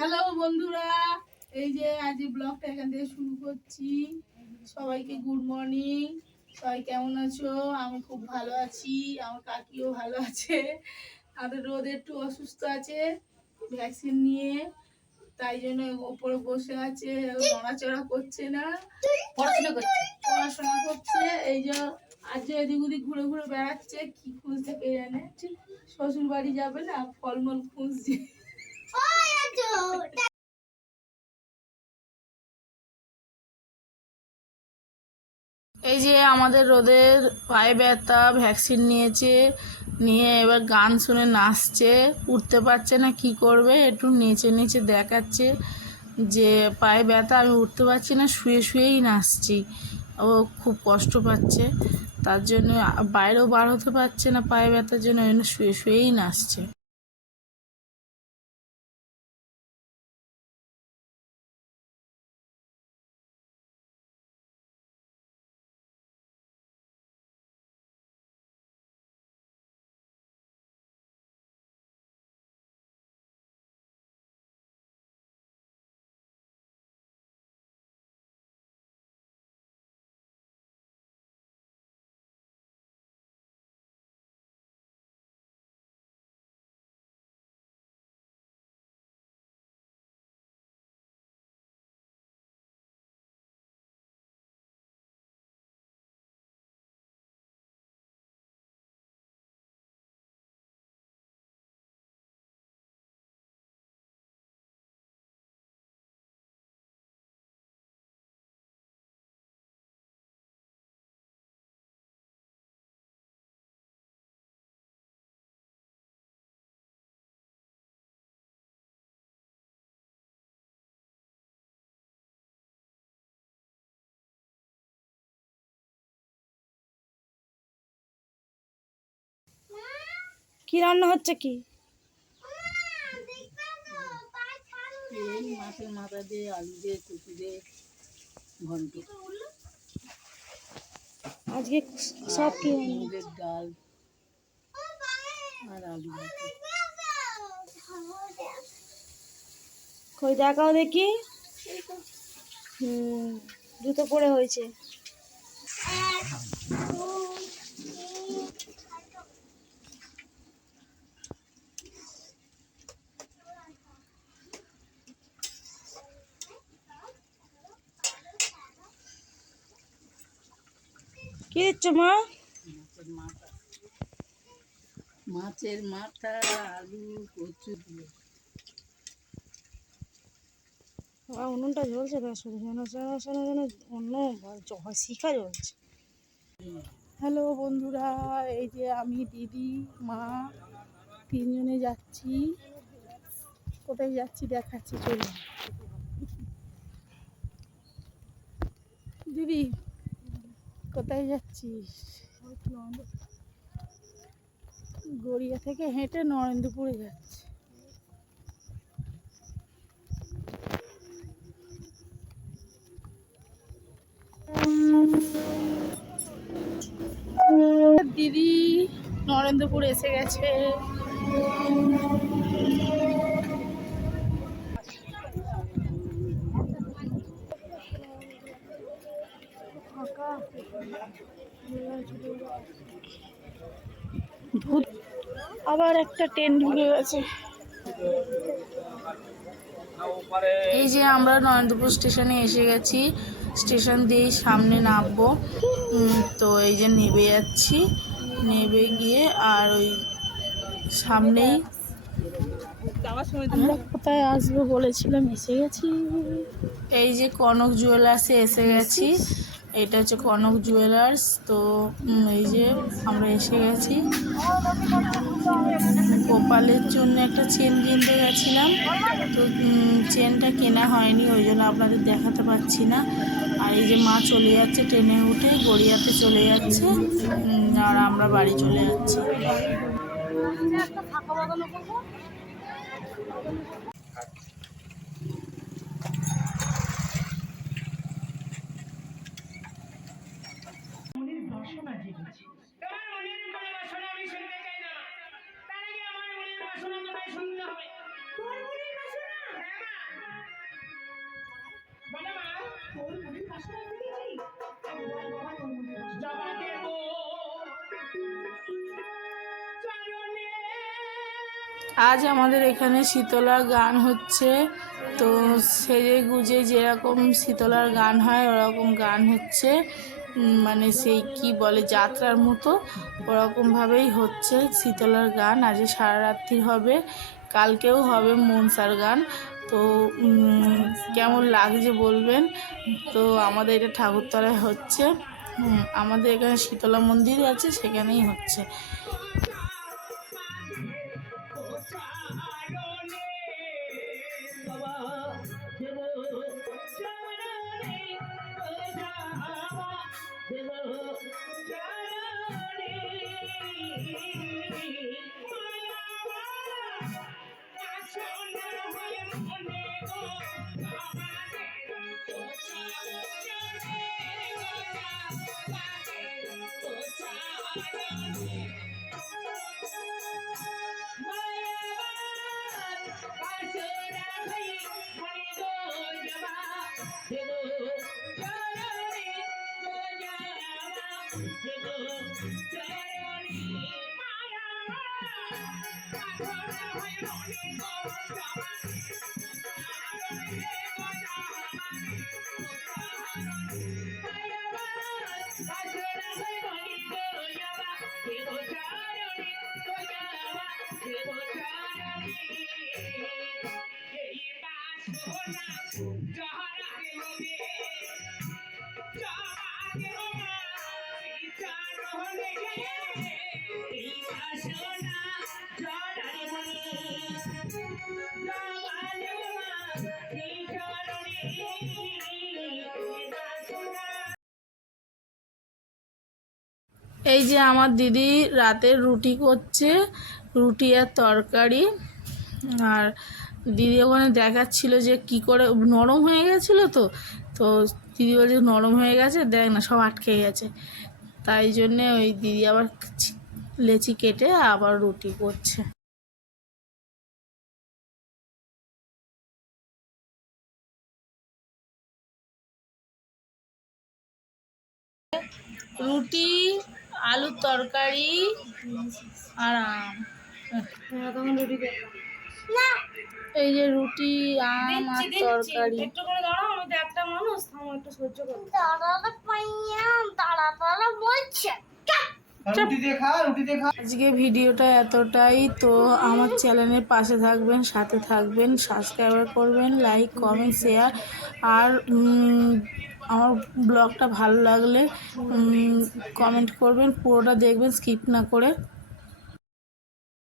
Hello বন্ধুরা, এই যে আজ ব্লগটা এখান থেকে শুরু করছি। সবাইকে গুড মর্নিং। সবাই কেমন আছো? আমি খুব ভালো আছি, আমার কাকিও ভালো আছে। আমাদের রোদ একটু অসুস্থ আছে ভ্যাকসিন নিয়ে, তাই জন্য ওপরে বসে আছে, নড়াচড়া করছে না, পড়াশোনা করছে। এই যে আজ যে এদিক ওদিক ঘুরে ঘুরে বেড়াচ্ছে, কি খুঁজছে কে জানে। শ্বশুর বাড়ি যাবে না, ফলমূল খুঁজছে। এই যে আমাদের রোদের পায়ে ব্যথা, ভ্যাকসিন নিয়েছে, নিয়ে এবার গান শুনে নাচছে। উঠতে পারছে না, কি করবে, একটু নেচে নেচে দেখাচ্ছে যে পায়ে ব্যথা, আমি উঠতে পারছি না, শুয়ে শুয়েই নাচছি। ও খুব কষ্ট পাচ্ছে, তার জন্য বাইরেও বার হতে পারছে না পায়ে ব্যথার জন্য, ওই জন্য শুয়ে শুয়েই নাচছে। কি রান্না হচ্ছে? কি মাছের মাথা দিয়ে আলু দিয়ে কচু দিয়ে ঘন্ট, আজকে সব কি মুগের ডাল আর আলু ভাতে। কই দেখাও দেখি। জুতো পরে হয়েছে। কি দিচ্ছ মা? মাছের মাথা আলু কচু দিয়ে। উনুনটা জ্বলছে, তার শুধু যেন যেন অন্য শিখা জ্বলছে। হ্যালো বন্ধুরা, এই যে আমি, দিদি, মা তিনজনে যাচ্ছি। কোথায় যাচ্ছি দেখাচ্ছি, চলুন। দিদি, কোথায় যাচ্ছিস? গড়িয়া থেকে হেঁটে নরেন্দ্রপুরে যাচ্ছি। দিদি নরেন্দ্রপুর এসে গেছে। আবার একটা ট্রেন ঢুকে গেছে। এই যে আমরা নরেন্দ্রপুর স্টেশনে এসে গেছি, স্টেশন দিয়েই সামনে নামবো। তো এই যে নেমে যাচ্ছি, নেমে গিয়ে আর ওই সামনেই আমরা কোথায় আসবো বলেছিলাম, এসে গেছি। এই যে কনক জুয়েলার্সে এসে গেছি। এটা হচ্ছে কনক জুয়েলার্স। তো এই যে আমরা এসে গেছি। গোপালের জন্য একটা চেন কিনতে গেছিলাম, তো চেনটা কেনা হয়নি, ওই জন্য আপনাদের দেখাতে পারছি না। আর এই যে মা চলে যাচ্ছে ট্রেনে উঠে, গড়িয়াতে চলে যাচ্ছে, আর আমরা বাড়ি চলে যাচ্ছি। আজ আমাদের এখানে শীতলার গান হচ্ছে, তো সেজে গুজে যেরকম শীতলার গান হয় ওরকম গান হচ্ছে। মানে সেই কি বলে যাত্রার মতো ওরকমভাবেই হচ্ছে শীতলার গান। আজ সারা রাত্রি হবে, কালকেও হবে মনসার গান। তো কেমন লাগছে বলবেন। তো আমাদের এটা ঠাকুরতলায় হচ্ছে, আমাদের এখানে শীতলা মন্দির আছে, সেখানেই হচ্ছে। এই যে আমার দিদি রাতের রুটি করছে, রুটি আর তরকারি। আর দিদি ওখানে দেখাচ্ছিল যে কি করে নরম হয়ে গেছিলো। তো তো দিদি বলছে নরম হয়ে গেছে, দেখ না সব আটকে গেছে। তাই জন্যে ওই দিদি আবার লেচি কেটে আবার রুটি করছে। রুটি, আলুর তরকারি আর আম। তখন রুটি এই যে রুটি, আম আর তরকারি। একটু করে দাঁড়াও, আমি তো একটা মানুষ, থামো একটু সহ্য করো। আজকে ভিডিওটা এতটাই। তো আমার চ্যানেলের পাশে থাকবেন, সাথে থাকবেন, সাবস্ক্রাইব করবেন, লাইক কমেন্ট শেয়ার। আর আমার ব্লগটা ভালো লাগলে কমেন্ট করবেন, পুরোটা দেখবেন স্কিপ না করে।